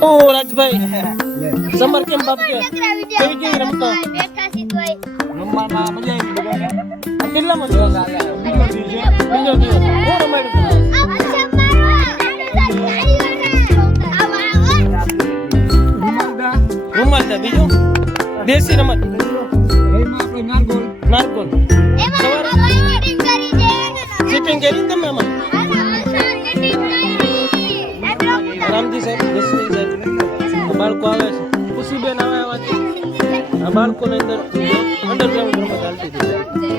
ઓ Rajbhai summer કેમ બાપ કે કેવી રમતો રમવામાં મજા આવી બધાને. કેટલામાં દિવસ બીજો દિવસ બહુ રમાડ્યું રૂમાલદા બીજું દેશી રમત એમાં આપણે નારગોલ માર્ગોલ સવારે સીટિંગ કરી તમે આમાં રામજી સાહેબ જસવી સાહેબ બાળકો આવે છે ખુશીબેન આવે આવાથી આ બાળકોને અંડરગ્રાઉન્ડ રમત હાલતી હતી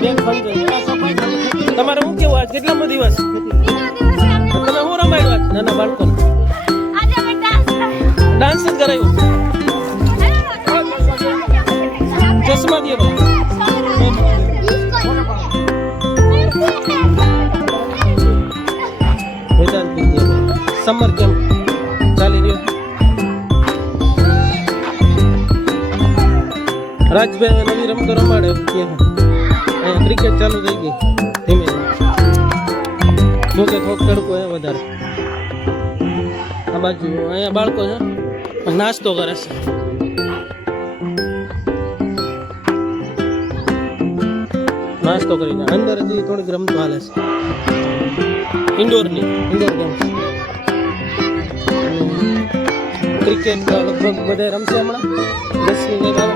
બેન ફંડ તમારે શું કેવું આજ કેટલામો દિવસ તમે શું રમાડ્યું આજ નાના બાળકોને ડાન્સ જ કરાયું ચશ્મા દે સમર કેમ્પ ચાલી રહ્યો રાજભાઈ નવી રમતો રમાડે અહીંયા ક્રિકેટ ચાલુ થઈ ગઈ ધીમે ધીમે જોકે થોડોક તડકો હે વધારે આ બાજુ અહીંયા બાળકો છે નાસ્તો કરે છે નાસ્તો કરીને અંદર હજી થોડીક રમતો હાલે છે ઇન્ડોર ગેમ્સ ક્રિકેટ લગભગ બધા રમશે હમણાં 10 મિનિટ આવે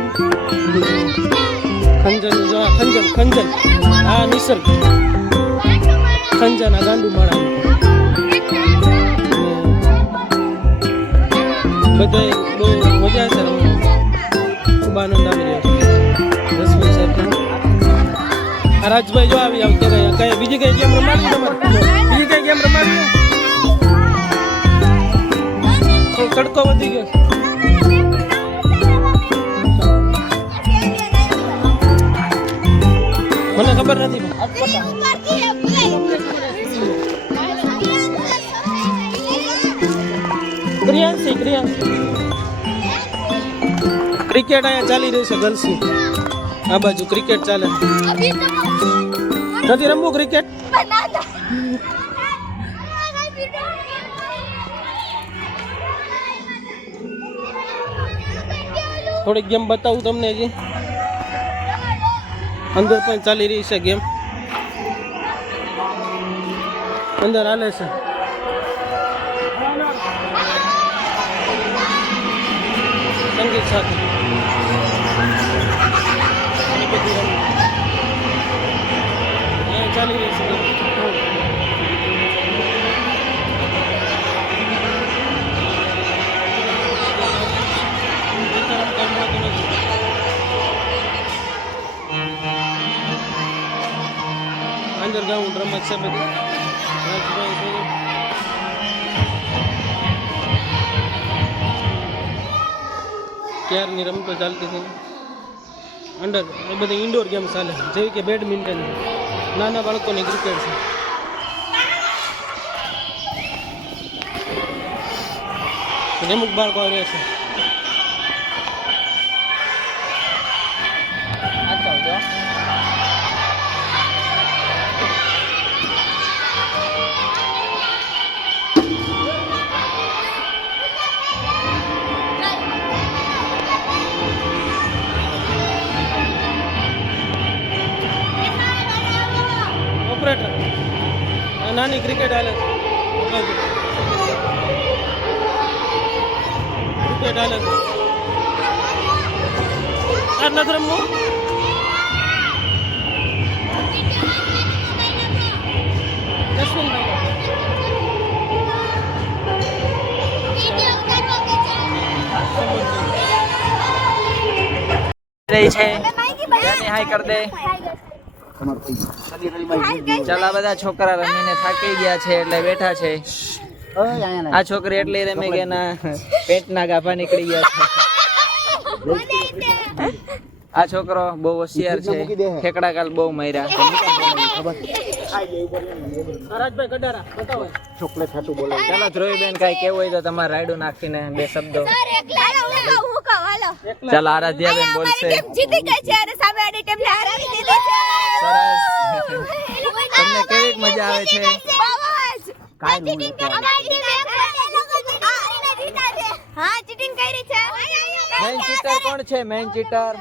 ખંજન હા નિસર્ગ ખંજન આ ગાંડુ માળા બધા બહુ મજા છે રમવા ખૂબ આનંદ આવી રહ્યો છે 10 મિનિટ સાથે આ રાજભાઈ જો આવી આવતી કઈ બીજી કઈ ગેમ રમાડી બીજી કઈ ગેમ રમાડી તડકો વધી ગયો મને ખબર નથી ક્રિકેટ અહીંયા ચાલી રહ્યું છે ગર્લ્સની આ બાજુ ક્રિકેટ ચાલે નથી રમવું ક્રિકેટ થોડીક ગેમ બતાવું તમને હજી અંદર પણ ચાલી રહી છે ગેમ અંદર હાલે છે સંગીત સાથે ચાલી રહી છે અંડરગ્રાઉન્ડ રમત છે બધી ક્યારની રમતો ચાલતી હતી અંડર એ બધી ઇન્ડોર ગેમ ચાલે જેવી કે બેડમિન્ટન નાના બાળકોની ક્રિકેટ છે અમુક બાળકો આવે છે ઓપરેટર નાની ક્રિકેટ હાલે ક્રિકેટ હાલે આ નથી રમવું રહી છે હાય કર દે ચાલ આ બધા છોકરા રમીને થાકી ગયા છે એટલે બેઠા છે આ છોકરી એટલી રમે કે ના પેટના ગાભા નીકળી ગયા છે આ છોકરો બહુ હોશિયાર છે ઠેકડા કાલ બહુ માર્યા ચાલો ધ્રુવીબેન કઈ કેવું હોય તો તમારે રાયડું નાખીને બે શબ્દો ચાલો આરાધ્યાબેન બોલશે સરસ તમને કેવી મજા આવે છે મેઇન ચીટર કોણ છે? મેઇન ચીટર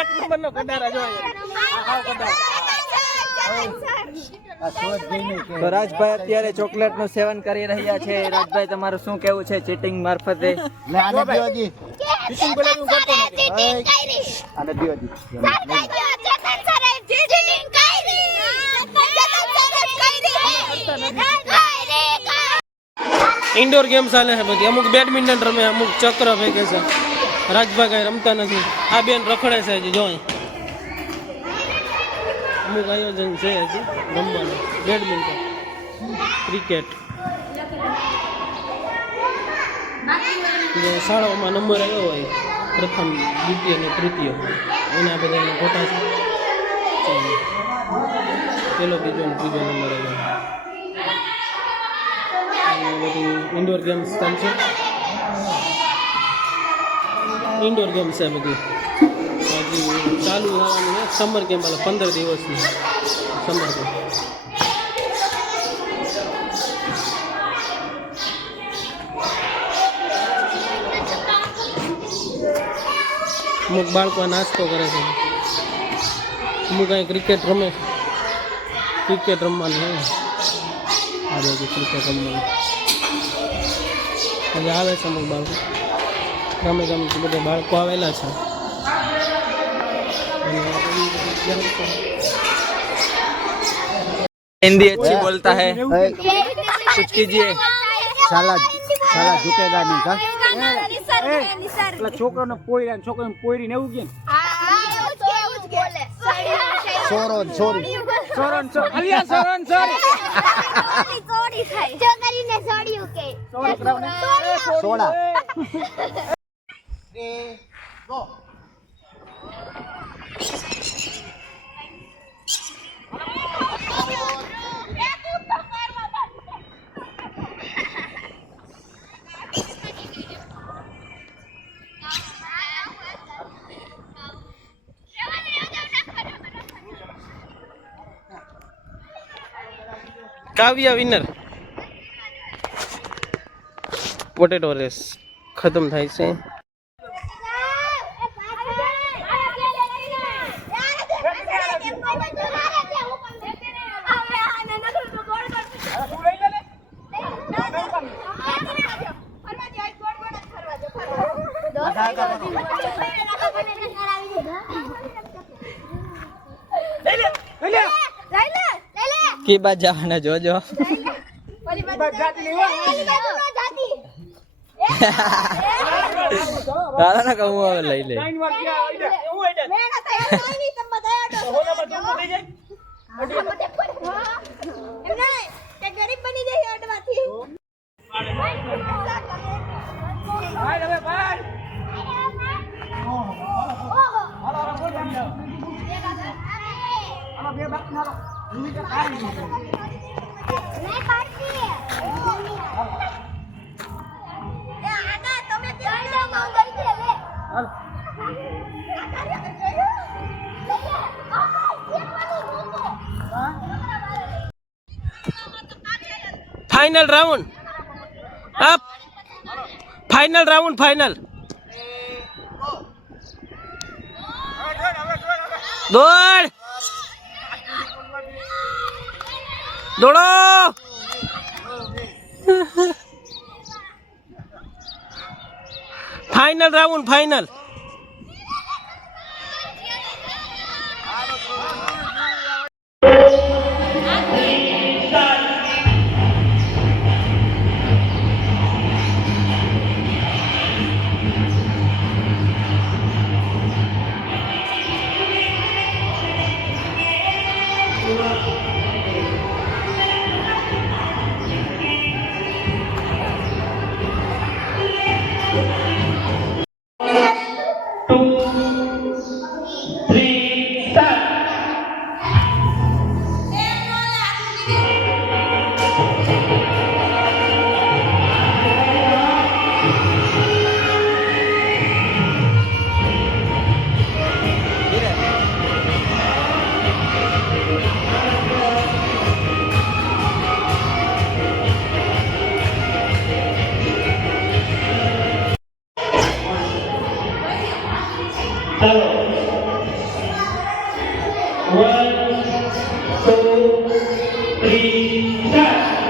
એક નંબરનો કડારા જોયો. તો રાજભાઈ અત્યારે ચોકલેટ નું સેવન કરી રહ્યા છે. રાજભાઈ, તમારું શું કેવું છે ચીટિંગ મારફતે? ઇન્ડોર ગેમ્સ ચાલે છે બધી. અમુક બેડમિન્ટન રમે, અમુક ચક્ર ફેંકે છે. રાજભાઈ કઈ રમતા નથી. આ બેન રખડે છે હજી, જો અમુક આયોજન છે હજી રમવાનું. Badminton, cricket. શાળાઓમાં નંબર આવ્યો હોય પ્રથમ, દ્વિતીય અને તૃતીય, એના બધા ફોટા છે. પેલો, બીજો અને ત્રીજો નંબર આવ્યો. બધી ઇન્ડોર ગેમ્સ ચાલશે. ઇન્ડોર ગેમ્સ છે બધી. હજી ચાલુ થવાનું છે સમર કેમ્પ, 15 દિવસની સમર કેમ્પ. અમુક બાળકો નાસ્તો કરે છે, અમુક અહીં ક્રિકેટ રમે. ક્રિકેટ રમવાનું હોય આ બાજુ, ક્રિકેટ રમવાનું હજી આવે છે. અમુક બાળકો ગામે ગામથી બધા બાળકો આવેલા છે. हिंदी अच्छी बोलता है, कुछ कीजिए. સાલા ઝુકેગા નહીં કા છોકરાનો પોયરા છોકરાને પોયરીને એવું કે સોરોન સોરી સોરોન અલિયા સોરોન સોરી સોરી થાય છોકરીને સોડ્યું કે સોડા ગો. કાવ્યા વિનર. પોટેટો રેસ ખતમ થાય છે. की बात जाना जो जो दादा ना कहूँ लई ले final round up. Final round, final. दौड़ दौड़ो. Final round, final. 1, 2, 3, start.